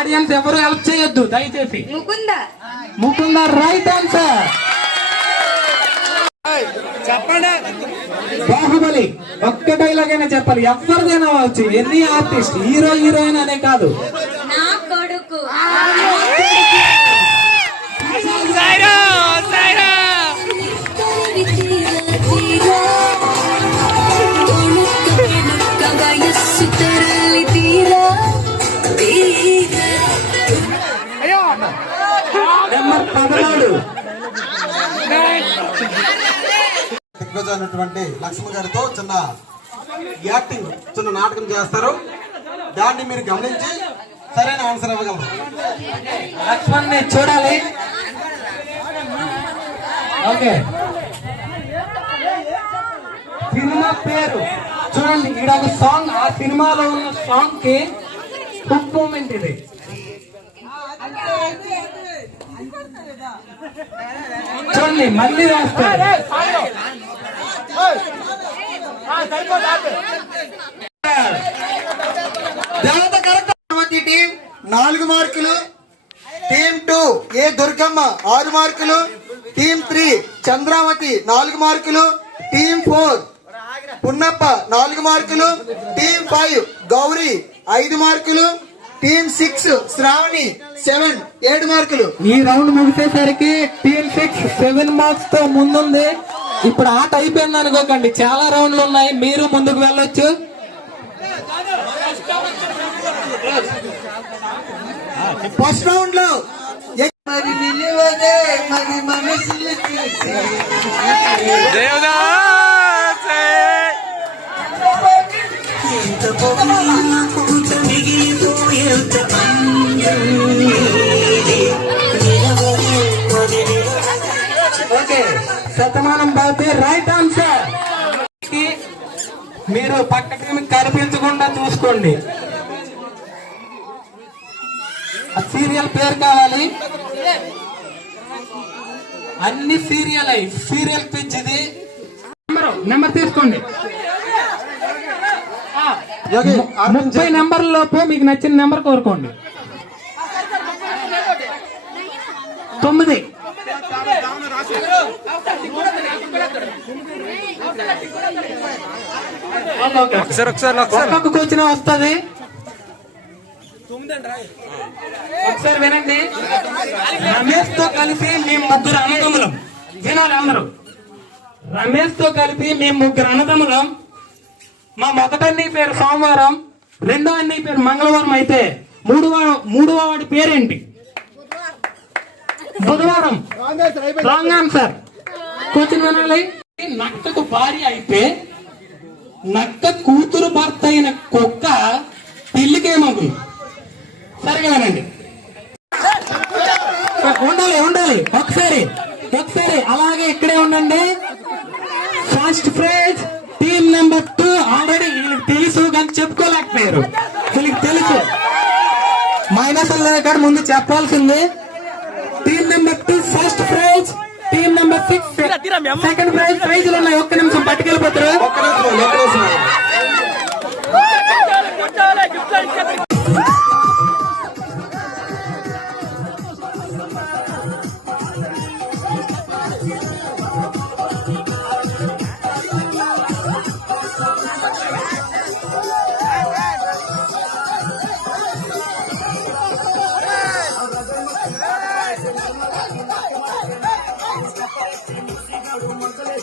Audience ఎవరు help చేయొద్దు దయచేసి. Mukunda. Mukunda right answer. Baahubali ఒక్క డైలాగ్ అయినా చెప్పాలి. ఎవరిదైనా అవచ్చు ఎన్ని ఆర్టిస్ట్ హీరో హీరోయిన్ అనే కాదు. దిగ్గజమైనటువంటి లక్ష్మి గారితో చిన్న యాక్టింగ్ చిన్న నాటకం చేస్తారు. దాన్ని మీరు గమనించి సరైన ఆన్సర్ ఇవ్వగలరు. లక్ష్మణ్ చూడాలి. ఓకే. సినిమా పేరు. చూడండి ఇక్కడ ఒక సాంగ్ ఆ సినిమాలో ఉన్న సాంగ్కి హుక్ మూమెంట్ ఇది. చూడండి మళ్ళీ దేవత కరెక్ట్ టీం నాలుగు మార్కులు. టీం టూ ఏ దుర్గమ్మ ఆరు మార్కులు. టీం త్రీ చంద్రావతి నాలుగు మార్కులు. టీం ఫోర్ పున్నప్ప నాలుగు మార్కులు. టీం ఫైవ్ గౌరీ ఐదు మార్కులు. టీం సిక్స్ శ్రావణి సెవెన్ ఏడు మార్కులు. ఈ రౌండ్ ముగిసేసరికి టీమ్ సిక్స్ సెవెన్ మార్క్స్తో ముందుంది. ఇప్పుడు ఆట అయిపోయింది అనుకోకండి. చాలా రౌండ్లు ఉన్నాయి. మీరు ముందుకు వెళ్ళొచ్చు. ఫస్ట్ రౌండ్లో మరి మరి చూసి? ఇంత శతమానం బాబే రైట్ ఆన్సర్ మీరు పక్క టీం కనిపించకుండా చూసుకోండి. సీరియల్ పేరు కావాలి. అన్ని సీరియల్ అయి సీరియల్ పిచ్ ఇది. నెంబర్ నెంబర్ తీసుకోండి. ముప్పై నెంబర్ లోపు మీకు నచ్చిన నెంబర్ కోరుకోండి. తొమ్మిది. ఒక్కొక్క కూర్చుని వస్తుంది. ఒకసారి వినండి. రమేష్తో కలిసి మేము ముగ్గురు అన్నదమ్ములం. వినాలి అందరూ. రమేష్తో కలిపి మేము ముగ్గురు అన్నదమ్ములం. మా మొదటన్ని పేరు సోమవారం రెండో అన్ని పేరు మంగళవారం అయితే మూడవ మూడవ వాడి పేరేంటి? బుధవారం. రాంగ్ ఆన్సర్ క్వశ్చన్ వినాలి నక్కకు భార్య అయితే నక్క కూతురు భర్త అయిన కుక్క పిల్లికేమగులు సరిగా వినండి ఉండాలి ఉండాలి. ఒకసారి ఒకసారి అలాగే ఇక్కడే ఉండండి. First prize team number two already వీళ్ళకి తెలుసు కానీ చెప్పుకోలేకపోయారు. వీళ్ళకి తెలుసు. మైనస్ కాడ ముందు చెప్పాల్సిందే. Number two first prize team number six second prize ప్రైజులు ఉన్నాయి. ఒక్క నిమిషం పట్టుకెళ్ళిపోతారు.